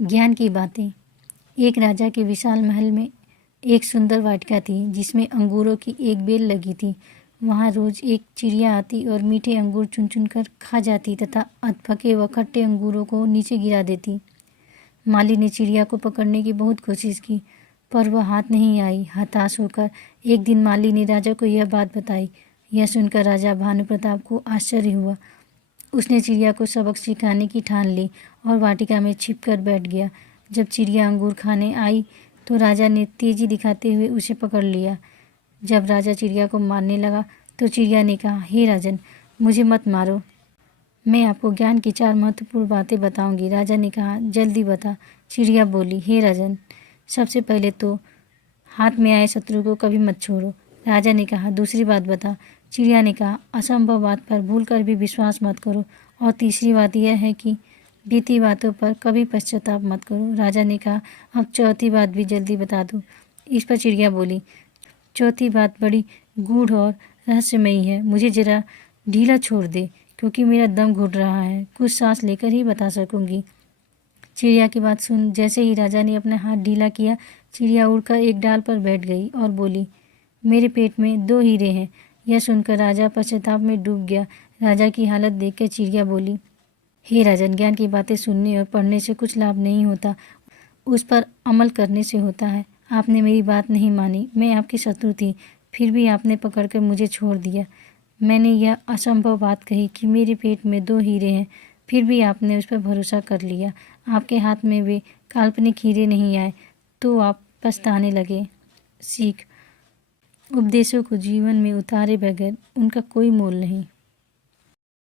ज्ञान की बातें। एक राजा के विशाल महल में एक सुंदर वाटिका थी जिसमें अंगूरों की एक बेल लगी थी। वहाँ रोज एक चिड़िया आती और मीठे अंगूर चुन चुन कर खा जाती तथा अधपके व खट्टे अंगूरों को नीचे गिरा देती। माली ने चिड़िया को पकड़ने की बहुत कोशिश की पर वह हाथ नहीं आई। हताश होकर एक दिन माली ने राजा को यह बात बताई। यह सुनकर राजा भानु प्रताप को आश्चर्य हुआ। उसने चिड़िया को सबक सिखाने की ठान ली और वाटिका में छिप कर बैठ गया। जब चिड़िया अंगूर खाने आई तो राजा ने तेजी दिखाते हुए उसे पकड़ लिया। जब राजा चिड़िया को मारने लगा तो चिड़िया ने कहा, हे राजन, मुझे मत मारो, मैं आपको ज्ञान की 4 महत्वपूर्ण बातें बताऊंगी। राजा ने कहा, जल्दी बता। चिड़िया बोली, हे राजन, सबसे पहले तो हाथ में आए शत्रु को कभी मत छोड़ो। राजा ने कहा, दूसरी बात बता। चिड़िया ने कहा, असंभव बात पर भूल कर भी विश्वास मत करो। और तीसरी बात यह है कि बीती बातों पर कभी पश्चाताप मत करो। राजा ने कहा, अब चौथी बात भी जल्दी बता दो। इस पर चिड़िया बोली, चौथी बात बड़ी गूढ़ और रहस्यमयी है, मुझे जरा ढीला छोड़ दे क्योंकि मेरा दम घुट रहा है, कुछ सांस लेकर ही बता सकूंगी। चिड़िया की बात सुन जैसे ही राजा ने अपना हाथ ढीला किया, चिड़िया उड़कर एक डाल पर बैठ गई और बोली, मेरे पेट में 2 हीरे हैं। यह सुनकर राजा पश्चाताप में डूब गया। राजा की हालत देखकर चिड़िया बोली, हे राजन, ज्ञान की बातें सुनने और पढ़ने से कुछ लाभ नहीं होता, उस पर अमल करने से होता है। आपने मेरी बात नहीं मानी, मैं आपकी शत्रु थी, फिर भी आपने पकड़कर मुझे छोड़ दिया। मैंने यह असंभव बात कही कि मेरे पेट में 2 हीरे हैं, फिर भी आपने उस पर भरोसा कर लिया। आपके हाथ में वे काल्पनिक हीरे नहीं आए तो आप पछताने लगे। सीख, उपदेशों को जीवन में उतारे बगैर उनका कोई मोल नहीं।